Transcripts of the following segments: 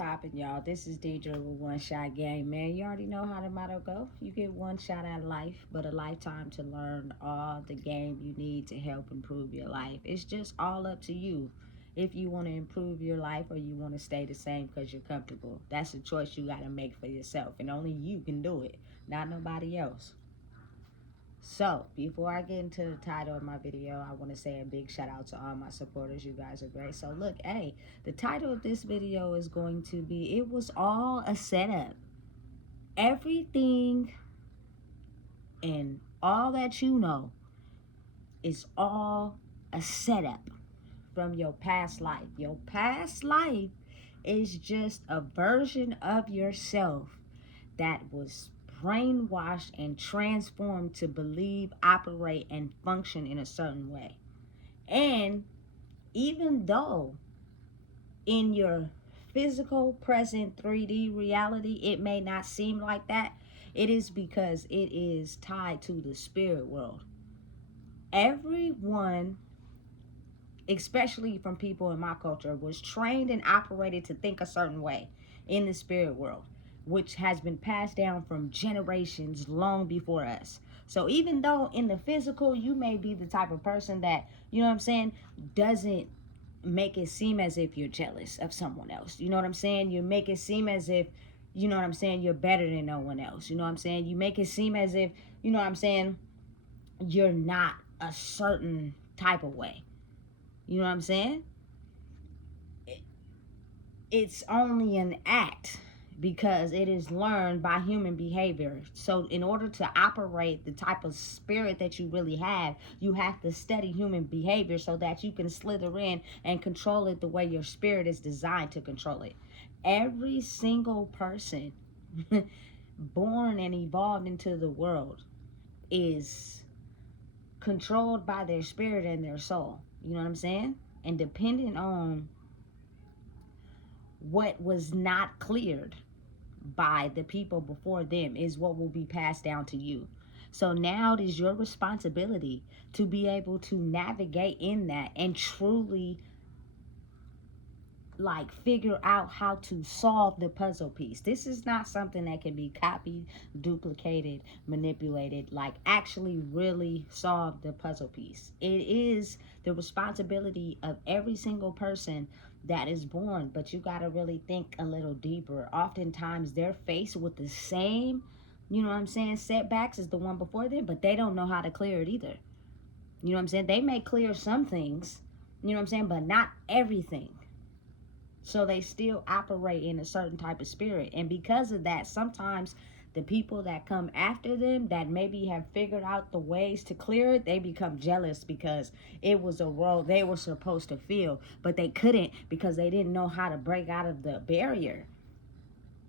poppin', y'all? This is Deidre with One Shot Game. Man, you already know how the motto go. You get one shot at life, but a lifetime to learn all the game you need to help improve your life. It's just all up to you if you want to improve your life or you want to stay the same because you're comfortable. That's a choice you got to make for yourself, and only you can do it, not nobody else. So, before I get into the title of my video, I want to say a big shout out to all my supporters. You guys are great. So, look, hey, the title of this video is going to be It Was All a Setup. Everything and all that you know is all a setup from your past life. Your past life is just a version of yourself that was brainwashed and transformed to believe, operate, and function in a certain way. And even though in your physical, present 3D reality, it may not seem like that, it is because it is tied to the spirit world. Everyone, especially from people in my culture, was trained and operated to think a certain way in the spirit world, which has been passed down from generations long before us. So even though in the physical you may be the type of person that, you know what I'm saying, doesn't make it seem as if you're jealous of someone else. You know what I'm saying? You make it seem as if, you know what I'm saying, you're better than no one else. You know what I'm saying? You make it seem as if, you know what I'm saying, you're not a certain type of way. You know what I'm saying? It's only an act because it is learned by human behavior. So in order to operate the type of spirit that you really have, you have to study human behavior so that you can slither in and control it the way your spirit is designed to control it. Every single person born and evolved into the world is controlled by their spirit and their soul. You know what I'm saying? And depending on what was not cleared by the people before them is what will be passed down to you. So now it is your responsibility to be able to navigate in that and truly like figure out how to solve the puzzle piece. This is not something that can be copied, duplicated, manipulated, like actually really solve the puzzle piece. It is the responsibility of every single person that is born, but you got to really think a little deeper. Oftentimes they're faced with the same, you know what I'm saying, setbacks as the one before them, but they don't know how to clear it either. You know what I'm saying? They may clear some things, you know what I'm saying, but not everything. So they still operate in a certain type of spirit. And because of that, sometimes the people that come after them that maybe have figured out the ways to clear it, they become jealous because it was a role they were supposed to fill, but they couldn't because they didn't know how to break out of the barrier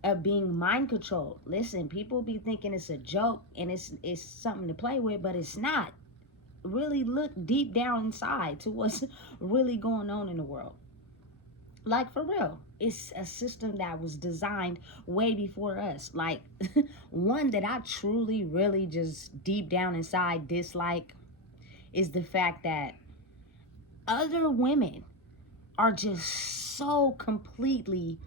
of being mind controlled. Listen, people be thinking it's a joke and it's something to play with, but it's not. Really look deep down inside to what's really going on in the world. Like for real, it's a system that was designed way before us. Like one that I truly really just deep down inside dislike is the fact that other women are just so completely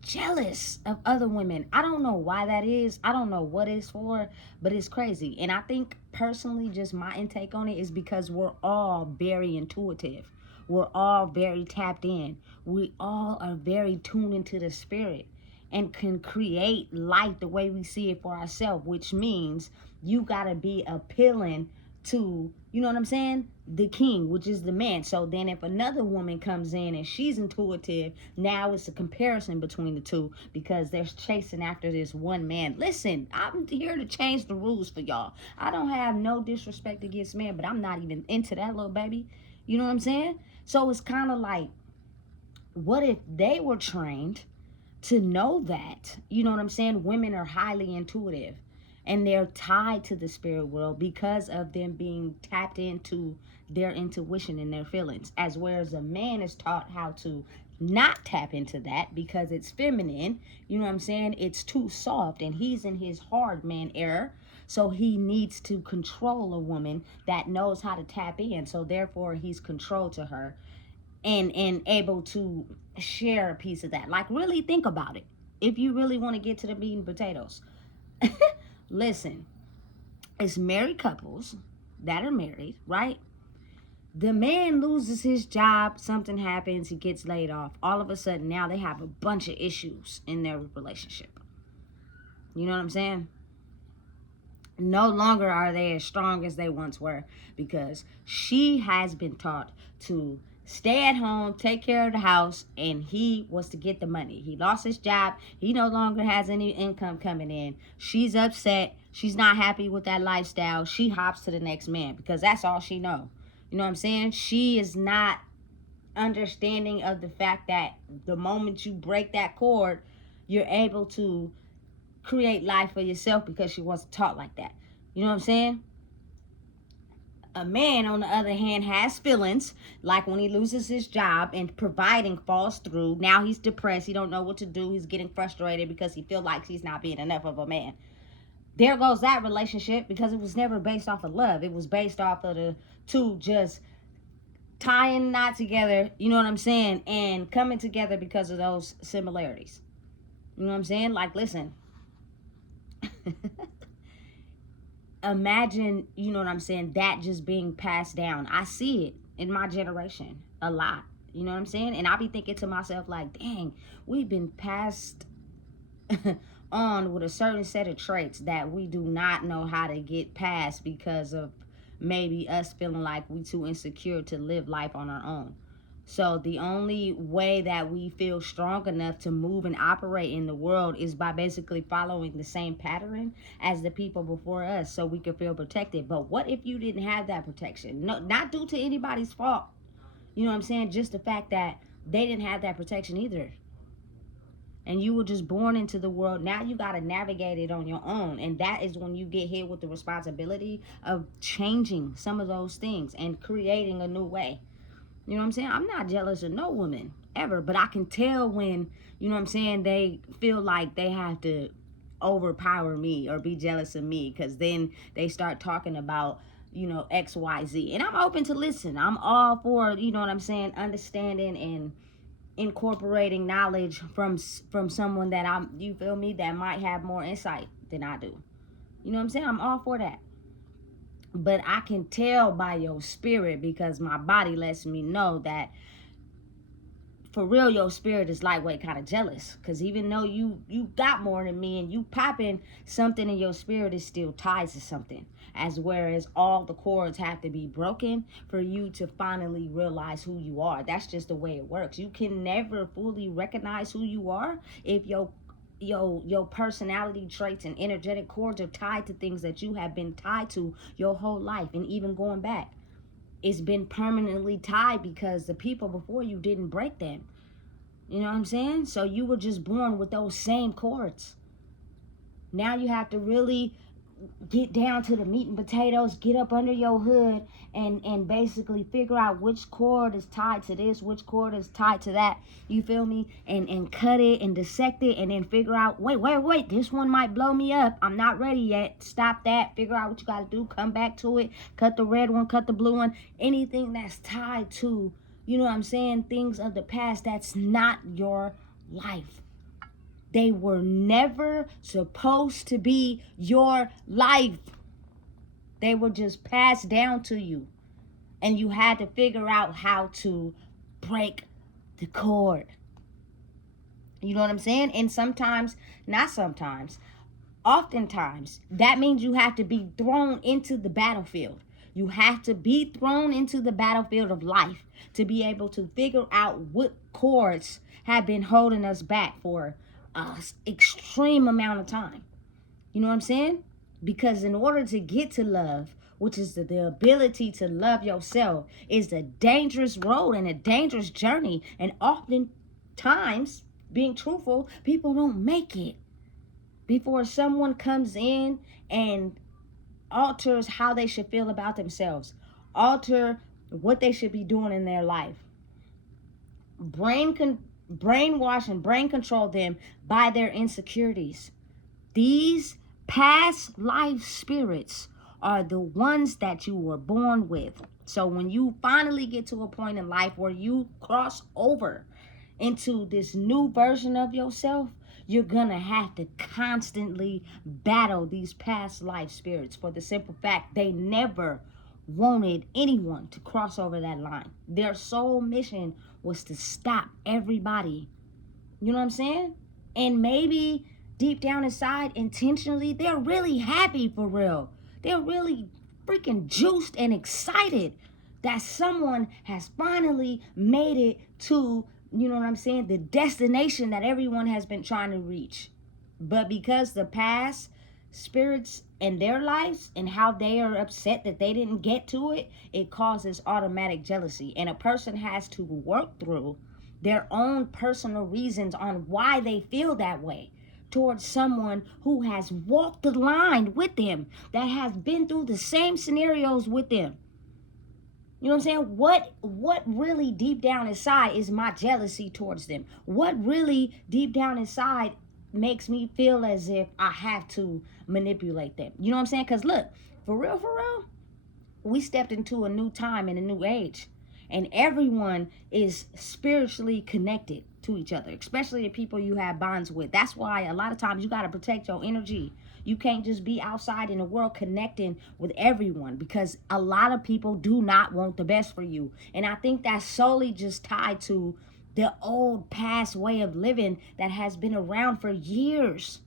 jealous of other women. I don't know why that is. I don't know what it's for, but it's crazy. And I think personally, just my intake on it is because we're all very intuitive. We're all very tapped in. We all are very tuned into the spirit and can create life the way we see it for ourselves, which means you got to be appealing to, you know what I'm saying, the king, which is the man. So then if another woman comes in and she's intuitive, now it's a comparison between the two because they're chasing after this one man. Listen, I'm here to change the rules for y'all. I don't have no disrespect against men, but I'm not even into that little baby. You know what I'm saying? So it's kind of like, what if they were trained to know that, you know what I'm saying, women are highly intuitive and they're tied to the spirit world because of them being tapped into their intuition and their feelings, as whereas a man is taught how to not tap into that because it's feminine, you know what I'm saying, it's too soft, and he's in his hard man era, so he needs to control a woman that knows how to tap in, so therefore he's controlled to her and able to share a piece of that. Like, really think about it. If you really want to get to the meat and potatoes, listen, it's married couples that are married, right? The man loses his job, something happens, he gets laid off. All of a sudden, now they have a bunch of issues in their relationship. You know what I'm saying? No longer are they as strong as they once were, because she has been taught to stay at home, take care of the house, and he was to get the money. He lost his job. He no longer has any income coming in. She's upset. She's not happy with that lifestyle. She hops to the next man because that's all she know. You know what I'm saying? She is not understanding of the fact that the moment you break that cord, you're able to create life for yourself, because she wasn't taught like that. You know what I'm saying? A man, on the other hand, has feelings, like when he loses his job and providing falls through. Now he's depressed. He don't know what to do. He's getting frustrated because he feels like he's not being enough of a man. There goes that relationship, because it was never based off of love. It was based off of the two just tying knot together, you know what I'm saying, and coming together because of those similarities. You know what I'm saying? Like, listen. Imagine, you know what I'm saying, that just being passed down. I see it in my generation a lot. You know what I'm saying? And I be thinking to myself, like, dang, we've been passed on with a certain set of traits that we do not know how to get past, because of maybe us feeling like we too insecure to live life on our own. So the only way that we feel strong enough to move and operate in the world is by basically following the same pattern as the people before us, so we can feel protected. But what if you didn't have that protection? No, not due to anybody's fault. You know what I'm saying? Just the fact that they didn't have that protection either. And you were just born into the world. Now you got to navigate it on your own. And that is when you get hit with the responsibility of changing some of those things and creating a new way. You know what I'm saying? I'm not jealous of no woman ever, but I can tell when, you know what I'm saying, they feel like they have to overpower me or be jealous of me, because then they start talking about, you know, XYZ. And I'm open to listen. I'm all for, you know what I'm saying, understanding and incorporating knowledge from someone that you feel me, that might have more insight than I do. You know what I'm saying? I'm all for that. But I can tell by your spirit, because my body lets me know that for real your spirit is lightweight kind of jealous, because even though you got more than me and you popping, something in your spirit is still tied to something, as whereas all the cords have to be broken for you to finally realize who you are. That's just the way it works. You can never fully recognize who you are if your personality traits and energetic cords are tied to things that you have been tied to your whole life. And even going back, it's been permanently tied because the people before you didn't break them. You know what I'm saying? So you were just born with those same cords. Now you have to really get down to the meat and potatoes, get up under your hood, and basically figure out which cord is tied to this, which cord is tied to that. You feel me? And cut it and dissect it, and then figure out, wait, this one might blow me up. I'm not ready yet. Stop that. Figure out what you got to do. Come back to it. Cut the red one, cut the blue one. Anything that's tied to, you know what I'm saying, things of the past, that's not your life. They were never supposed to be your life. They were just passed down to you. And you had to figure out how to break the cord. You know what I'm saying? And sometimes, not sometimes, oftentimes, that means you have to be thrown into the battlefield. You have to be thrown into the battlefield of life to be able to figure out what cords have been holding us back for extreme amount of time. You know what I'm saying? Because in order to get to love, which is the ability to love yourself, is a dangerous road and a dangerous journey. And oftentimes, being truthful, people don't make it before someone comes in and alters how they should feel about themselves, alter what they should be doing in their life. Brainwash and brain control them by their insecurities. These past life spirits are the ones that you were born with. So when you finally get to a point in life where you cross over into this new version of yourself, you're gonna have to constantly battle these past life spirits for the simple fact they never wanted anyone to cross over that line. Their sole mission was to stop everybody. You know what I'm saying? And maybe deep down inside, intentionally, they're really happy for real. They're really freaking juiced and excited that someone has finally made it to, you know what I'm saying, the destination that everyone has been trying to reach. But because the past spirits in their lives and how they are upset that they didn't get to it, it causes automatic jealousy. And a person has to work through their own personal reasons on why they feel that way towards someone who has walked the line with them, that has been through the same scenarios with them. You know what I'm saying? What really deep down inside is my jealousy towards them? What really deep down inside makes me feel as if I have to manipulate them? You know what I'm saying? Because look, for real, we stepped into a new time and a new age, and everyone is spiritually connected to each other, especially the people you have bonds with. That's why a lot of times you got to protect your energy. You can't just be outside in the world connecting with everyone, because a lot of people do not want the best for you. And I think that's solely just tied to the old past way of living that has been around for years.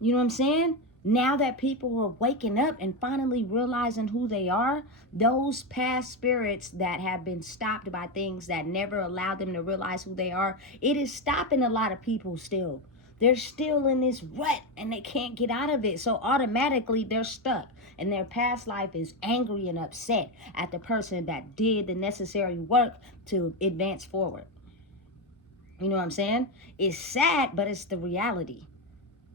You know what I'm saying? Now that people are waking up and finally realizing who they are, those past spirits that have been stopped by things that never allowed them to realize who they are, it is stopping a lot of people still. They're still in this rut and they can't get out of it. So automatically they're stuck. And their past life is angry and upset at the person that did the necessary work to advance forward. You know what I'm saying? It's sad, but it's the reality.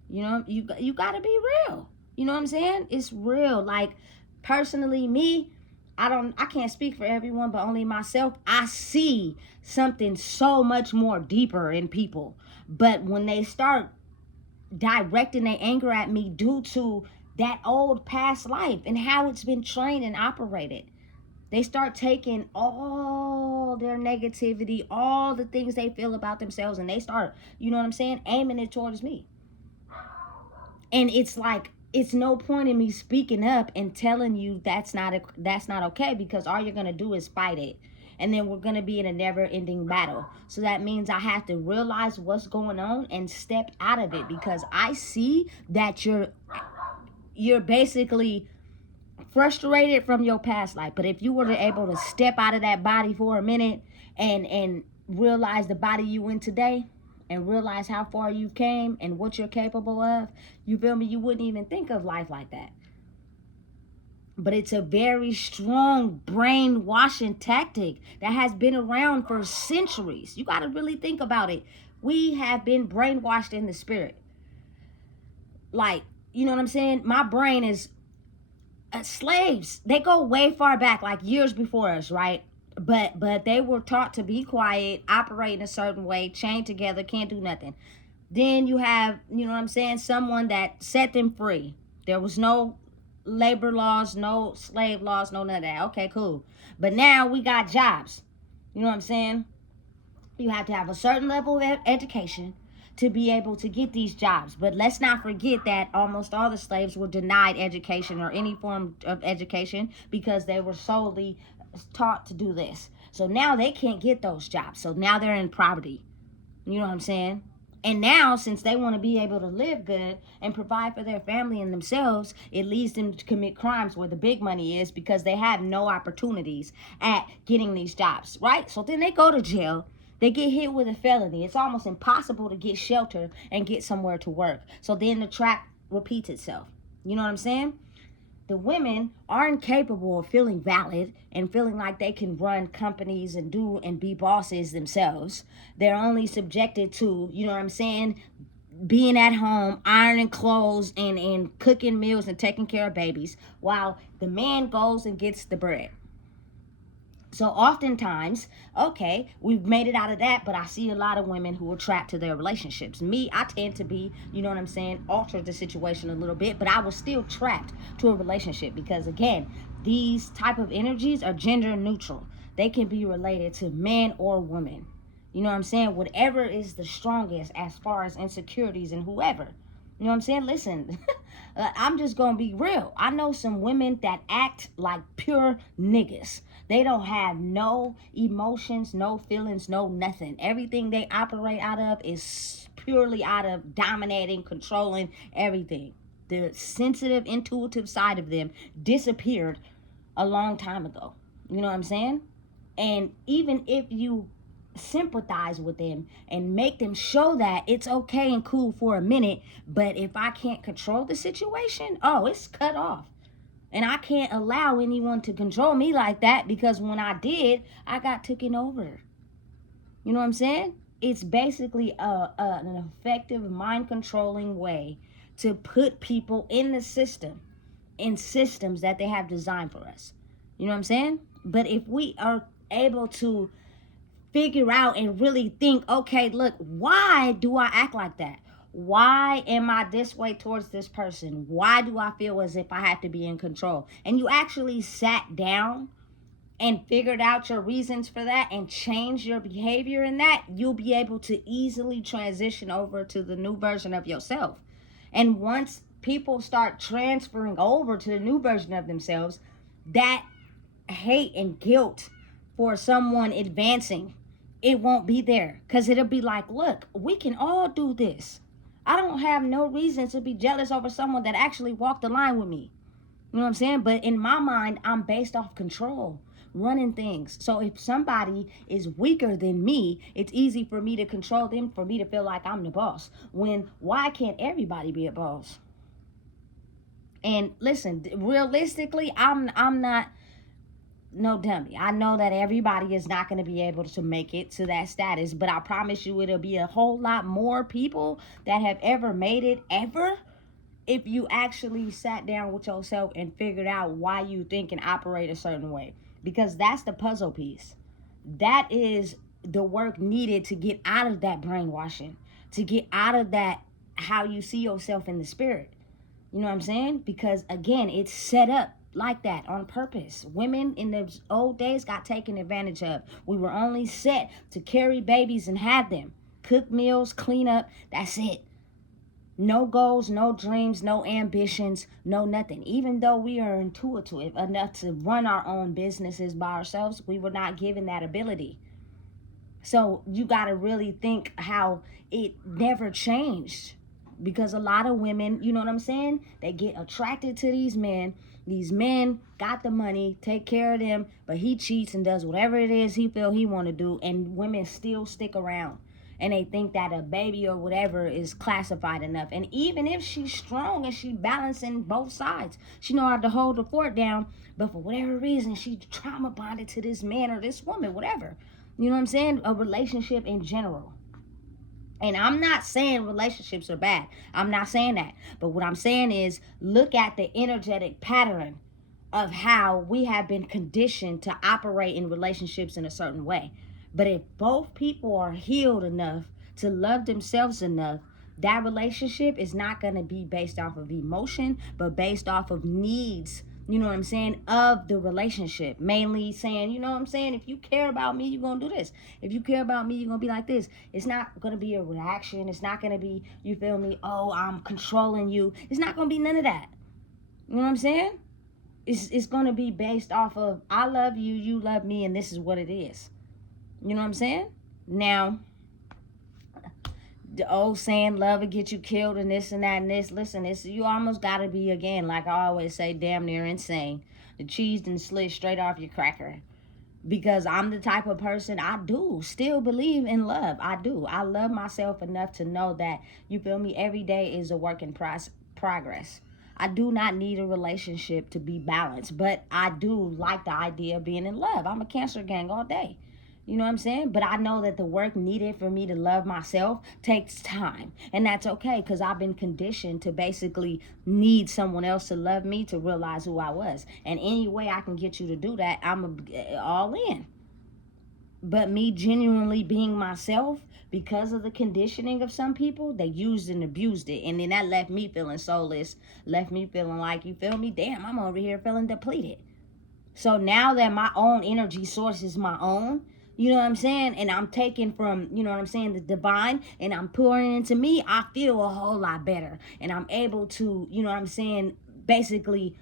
You know, you gotta be real. You know what I'm saying? It's real. Like, personally, me, I can't speak for everyone, but only myself. I see something so much more deeper in people. But when they start directing their anger at me due to that old past life and how it's been trained and operated, they start taking all their negativity, all the things they feel about themselves, and they start, you know what I'm saying, aiming it towards me. And it's like, it's no point in me speaking up and telling you that's not okay, because all you're gonna do is fight it, and then we're gonna be in a never-ending battle. So that means I have to realize what's going on and step out of it, because I see that you're basically frustrated from your past life. But if you were to able to step out of that body for a minute and realize the body you in today, and realize how far you came and what you're capable of, you feel me? You wouldn't even think of life like that. But it's a very strong brainwashing tactic that has been around for centuries. You got to really think about it. We have been brainwashed in the spirit. Like, you know what I'm saying? My brain is slaves. They go way far back, like years before us, right? But they were taught to be quiet, operate in a certain way, chain together, can't do nothing. Then you have, you know what I'm saying, someone that set them free. There was no labor laws, no slave laws, no none of that. Okay, cool. But now we got jobs. You know what I'm saying? You have to have a certain level of education to be able to get these jobs. But let's not forget that almost all the slaves were denied education or any form of education because they were solely taught to do this. So now they can't get those jobs. So now they're in poverty. You know what I'm saying? And now, since they want to be able to live good and provide for their family and themselves, it leads them to commit crimes where the big money is, because they have no opportunities at getting these jobs, right? So then they go to jail. They get hit with a felony. It's almost impossible to get shelter and get somewhere to work. So then the trap repeats itself. You know what I'm saying? The women aren't capable of feeling valid and feeling like they can run companies and do and be bosses themselves. They're only subjected to, you know what I'm saying, being at home, ironing clothes and cooking meals and taking care of babies, while the man goes and gets the bread. So oftentimes, okay, we've made it out of that, but I see a lot of women who are trapped to their relationships. Me, I tend to be, you know what I'm saying, alter the situation a little bit, but I was still trapped to a relationship because, again, these type of energies are gender neutral. They can be related to men or women. You know what I'm saying? Whatever is the strongest as far as insecurities and whoever. You know what I'm saying? Listen, I'm just gonna be real. I know some women that act like pure niggas. They don't have no emotions, no feelings, no nothing. Everything they operate out of is purely out of dominating, controlling everything. The sensitive, intuitive side of them disappeared a long time ago. You know what I'm saying? And even if you sympathize with them and make them show that it's okay and cool for a minute, but if I can't control the situation, oh, it's cut off. And I can't allow anyone to control me like that, because when I did, I got taken over. You know what I'm saying? It's basically an effective mind controlling way to put people in the system, in systems that they have designed for us. You know what I'm saying? But if we are able to figure out and really think, okay, look, why do I act like that? Why am I this way towards this person? Why do I feel as if I have to be in control? And you actually sat down and figured out your reasons for that and change your behavior in that, you'll be able to easily transition over to the new version of yourself. And once people start transferring over to the new version of themselves, that hate and guilt for someone advancing, it won't be there, because it'll be like, look, we can all do this. I don't have no reason to be jealous over someone that actually walked the line with me. You know what I'm saying? But in my mind, I'm based off control, running things. So if somebody is weaker than me, it's easy for me to control them, for me to feel like I'm the boss. When, why can't everybody be a boss? And listen, realistically, I'm not no dummy. I know that everybody is not going to be able to make it to that status, but I promise you it'll be a whole lot more people that have ever made it ever, if you actually sat down with yourself and figured out why you think and operate a certain way. Because that's the puzzle piece. That is the work needed to get out of that brainwashing, to get out of that how you see yourself in the spirit. You know what I'm saying? Because again, it's set up like that on purpose. Women in the old days got taken advantage of. We were only set to carry babies and have them, cook meals, clean up. That's it. No goals, no dreams, no ambitions, no nothing. Even though we are intuitive enough to run our own businesses by ourselves, we were not given that ability. So you got to really think how it never changed. Because a lot of women, you know what I'm saying? They get attracted to these men. These men got the money, take care of them, but he cheats and does whatever it is he feel he want to do, and women still stick around. And they think that a baby or whatever is classified enough. And even if she's strong and she balancing both sides, she know how to hold the fort down, but for whatever reason, she's trauma bonded to this man or this woman, whatever. You know what I'm saying? A relationship in general. And I'm not saying relationships are bad. I'm not saying that. But what I'm saying is, look at the energetic pattern of how we have been conditioned to operate in relationships in a certain way. But if both people are healed enough to love themselves enough, that relationship is not going to be based off of emotion, but based off of needs, you know what I'm saying, of the relationship. Mainly saying, you know what I'm saying, if you care about me, you're going to do this. If you care about me, you're going to be like this. It's not going to be a reaction. It's not going to be, you feel me, oh, I'm controlling you. It's not going to be none of that. You know what I'm saying? It's going to be based off of, I love you, you love me, and this is what it is. You know what I'm saying? Now, the old saying, love will get you killed and this and that and this. Listen, it's, you almost got to be, again, like I always say, damn near insane. The cheese done slid straight off your cracker. Because I'm the type of person, I do still believe in love. I do. I love myself enough to know that, you feel me, every day is a work in progress. I do not need a relationship to be balanced, but I do like the idea of being in love. I'm a Cancer gang all day. You know what I'm saying? But I know that the work needed for me to love myself takes time. And that's okay, because I've been conditioned to basically need someone else to love me to realize who I was. And any way I can get you to do that, I'm all in. But me genuinely being myself, because of the conditioning of some people, they used and abused it. And then that left me feeling soulless, left me feeling like, you feel me? Damn, I'm over here feeling depleted. So now that my own energy source is my own, you know what I'm saying? And I'm taking from, you know what I'm saying, the divine, and I'm pouring into me, I feel a whole lot better. And I'm able to, you know what I'm saying, basically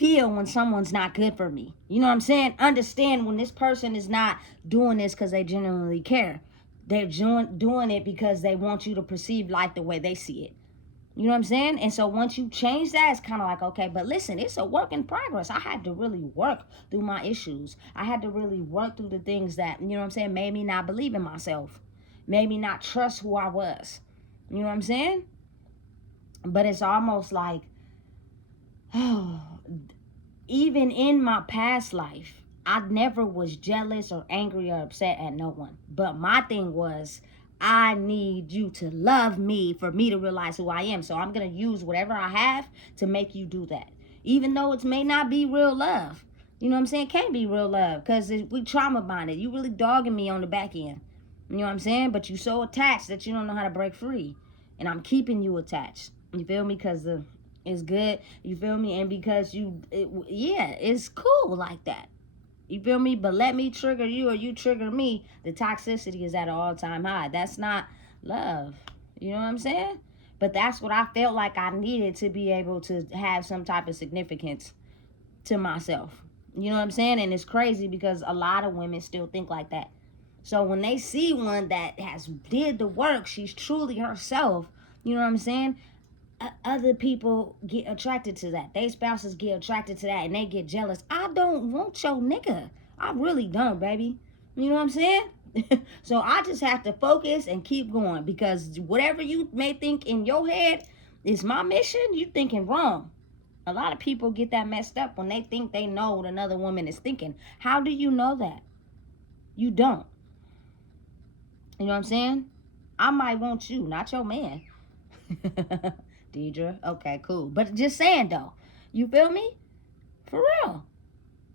feel when someone's not good for me. You know what I'm saying? Understand when this person is not doing this because they genuinely care. They're doing it because they want you to perceive life the way they see it. You know what I'm saying? And so once you change that, it's kind of like, okay, but listen, it's a work in progress. I had to really work through my issues. I had to really work through the things that, you know what I'm saying, made me not believe in myself, made me not trust who I was. You know what I'm saying? But it's almost like, oh, even in my past life, I never was jealous or angry or upset at no one. But my thing was, I need you to love me for me to realize who I am. So I'm going to use whatever I have to make you do that. Even though it may not be real love. You know what I'm saying? Can't be real love because we trauma bonded. You really dogging me on the back end. You know what I'm saying? But you so attached that you don't know how to break free. And I'm keeping you attached. You feel me? Because it's good. You feel me? And because yeah, it's cool like that. You feel me? But let me trigger you or you trigger me. The toxicity is at an all-time high. That's not love. You know what I'm saying? But that's what I felt like I needed to be able to have some type of significance to myself. You know what I'm saying? And it's crazy because a lot of women still think like that. So when they see one that has did the work, she's truly herself, you know what I'm saying? Other people get attracted to that. They spouses get attracted to that and they get jealous. I don't want your nigga. I really don't, baby. You know what I'm saying? So I just have to focus and keep going because whatever you may think in your head is my mission, you thinking wrong. A lot of people get that messed up when they think they know what another woman is thinking. How do you know that? You don't. You know what I'm saying? I might want you, not your man. Deidre. Okay, cool. But just saying though, you feel me? For real.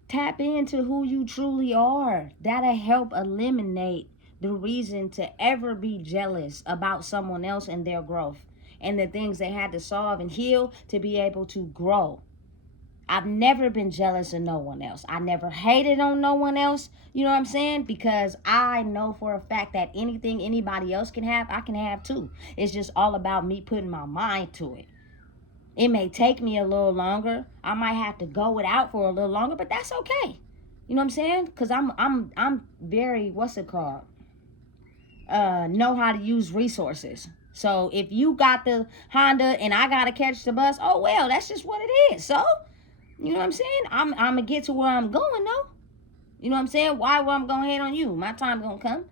Tap into who you truly are. That'll help eliminate the reason to ever be jealous about someone else and their growth and the things they had to solve and heal to be able to grow. I've never been jealous of no one else. I never hated on no one else. You know what I'm saying? Because I know for a fact that anything anybody else can have, I can have too. It's just all about me putting my mind to it. It may take me a little longer. I might have to go without for a little longer, but that's okay. You know what I'm saying? Cause I'm very, what's it called? Know how to use resources. So if you got the Honda and I gotta catch the bus, oh well, that's just what it is. So, you know what I'm saying? I'm gonna get to where I'm going though. You know what I'm saying? Why would I'm gonna hate on you? My time gonna come.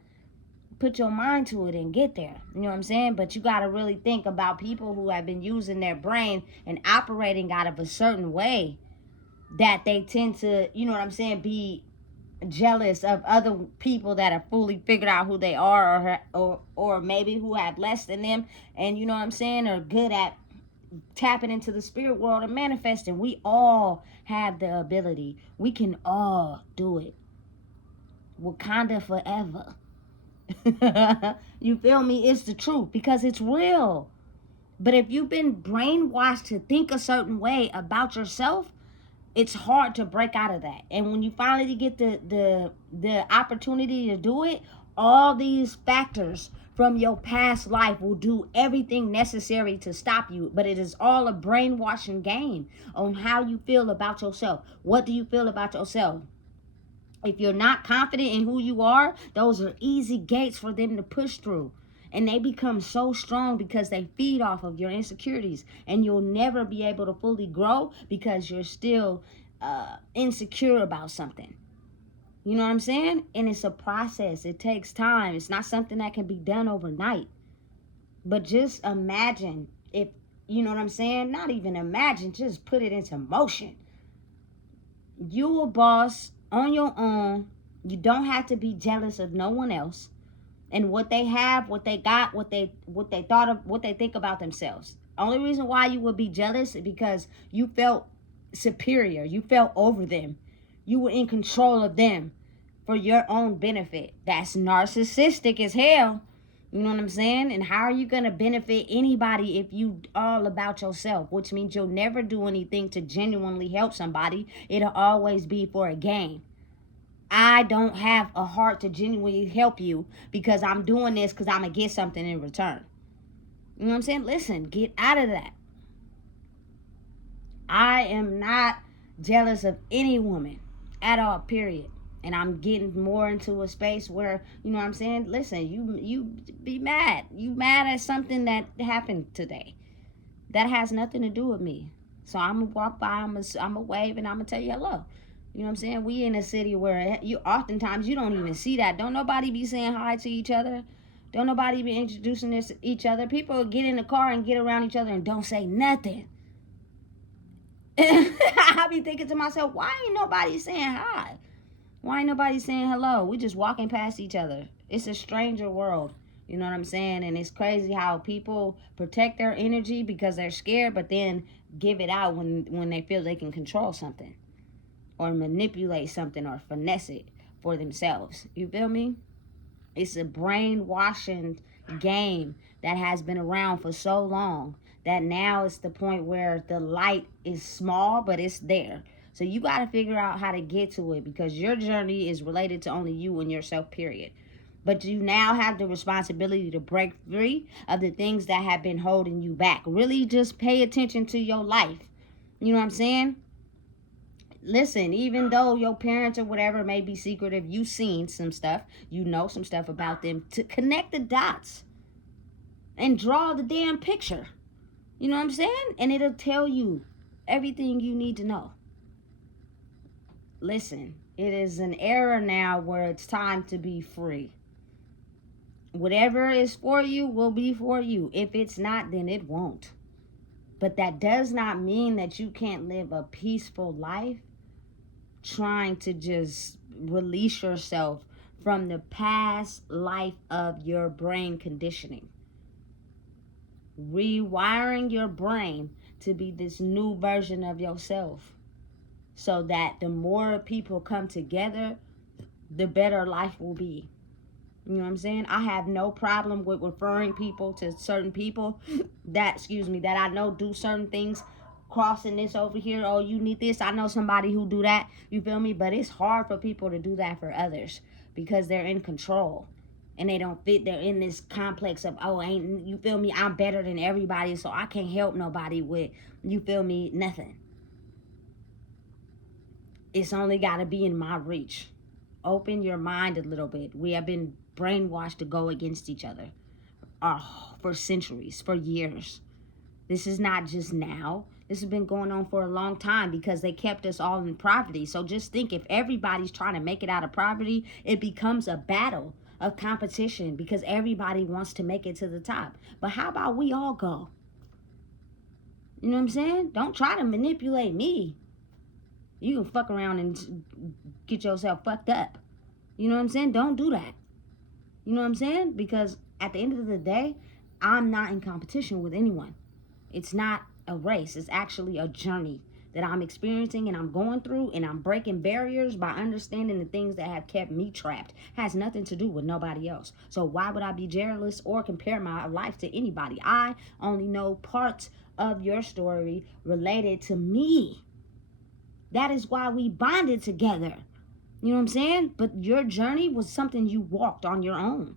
Put your mind to it and get there. You know what I'm saying? But you got to really think about people who have been using their brain and operating out of a certain way that they tend to, you know what I'm saying, be jealous of other people that have fully figured out who they are or maybe who have less than them and you know what I'm saying are good at tapping into the spirit world and manifesting. We all have the ability. We can all do it. Wakanda forever. You feel me? It's the truth because it's real. But if you've been brainwashed to think a certain way about yourself, it's hard to break out of that. And when you finally get the opportunity to do it, all these factors from your past life will do everything necessary to stop you. But it is all a brainwashing game on how you feel about yourself. What do you feel about yourself? If you're not confident in who you are, those are easy gates for them to push through. And they become so strong because they feed off of your insecurities. And you'll never be able to fully grow because you're still insecure about something. You know what I'm saying? And it's a process. It takes time. It's not something that can be done overnight. But just imagine if, you know what I'm saying? Not even imagine, just put it into motion. You a boss on your own. You don't have to be jealous of no one else and what they have, what they got, what they thought of, what they think about themselves. Only reason why you would be jealous is because you felt superior. You felt over them. You were in control of them for your own benefit. That's narcissistic as hell. You know what I'm saying? And how are you going to benefit anybody if you all about yourself? Which means you'll never do anything to genuinely help somebody. It'll always be for a gain. I don't have a heart to genuinely help you because I'm doing this because I'm going to get something in return. You know what I'm saying? Listen, get out of that. I am not jealous of any woman at all, period. And I'm getting more into a space where, you know what I'm saying? Listen, you be mad. You mad at something that happened today. That has nothing to do with me. So I'm gonna walk by, I'm gonna wave, and I'm gonna tell you hello. You know what I'm saying? We in a city where you oftentimes you don't even see that. Don't nobody be saying hi to each other. Don't nobody be introducing this to each other. People get in the car and get around each other and don't say nothing. I be thinking to myself, why ain't nobody saying hi? Why ain't nobody saying hello? We just walking past each other. It's a stranger world. You know what I'm saying? And it's crazy how people protect their energy because they're scared, but then give it out when they feel they can control something or manipulate something or finesse it for themselves. You feel me? It's a brainwashing game that has been around for so long that now it's the point where the light is small, but it's there. So you got to figure out how to get to it because your journey is related to only you and yourself, period. But you now have the responsibility to break free of the things that have been holding you back. Really just pay attention to your life. You know what I'm saying? Listen, even though your parents or whatever may be secretive, you seen some stuff, you know some stuff about them, to connect the dots and draw the damn picture. You know what I'm saying? And it'll tell you everything you need to know. Listen, it is an era now where it's time to be free. Whatever is for you will be for you. If it's not, then it won't. But that does not mean that you can't live a peaceful life trying to just release yourself from the past life of your brain conditioning. Rewiring your brain to be this new version of yourself so that the more people come together, the better life will be. You know what I'm saying? I have no problem with referring people to certain people that I know do certain things, crossing this over here. Oh, you need this. I know somebody who do that. You feel me? But it's hard for people to do that for others because they're in control and they don't fit. They're in this complex of, oh, ain't you feel me? I'm better than everybody, so I can't help nobody with, you feel me? Nothing. It's only got to be in my reach. Open your mind a little bit. We have been brainwashed to go against each other for centuries, for years. This is not just now. This has been going on for a long time because they kept us all in poverty. So just think, if everybody's trying to make it out of poverty, it becomes a battle of competition because everybody wants to make it to the top. But how about we all go? You know what I'm saying? Don't try to manipulate me. You can fuck around and get yourself fucked up. You know what I'm saying? Don't do that. You know what I'm saying? Because at the end of the day, I'm not in competition with anyone. It's not a race. It's actually a journey that I'm experiencing and I'm going through, and I'm breaking barriers by understanding the things that have kept me trapped. It has nothing to do with nobody else. So why would I be jealous or compare my life to anybody? I only know parts of your story related to me. That is why we bonded together. You know what I'm saying? But your journey was something you walked on your own.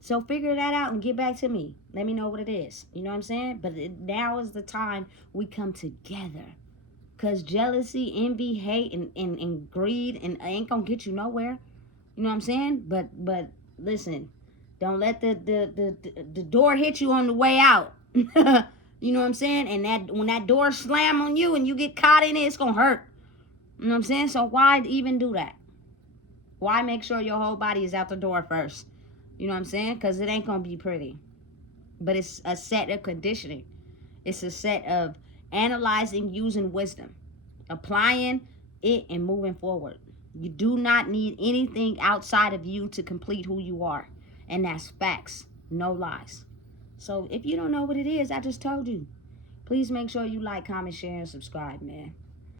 So figure that out and get back to me. Let me know what it is. You know what I'm saying? But now is the time we come together. Because jealousy, envy, hate, and greed and ain't going to get you nowhere. You know what I'm saying? But listen, don't let the door hit you on the way out. You know what I'm saying? And that when that door slam on you and you get caught in it, it's going to hurt. You know what I'm saying? So why even do that? Why make sure your whole body is out the door first? You know what I'm saying? Because it ain't going to be pretty. But it's a set of conditioning. It's a set of analyzing, using wisdom, applying it, and moving forward. You do not need anything outside of you to complete who you are. And that's facts, no lies. So if you don't know what it is, I just told you. Please make sure you like, comment, share, and subscribe, man.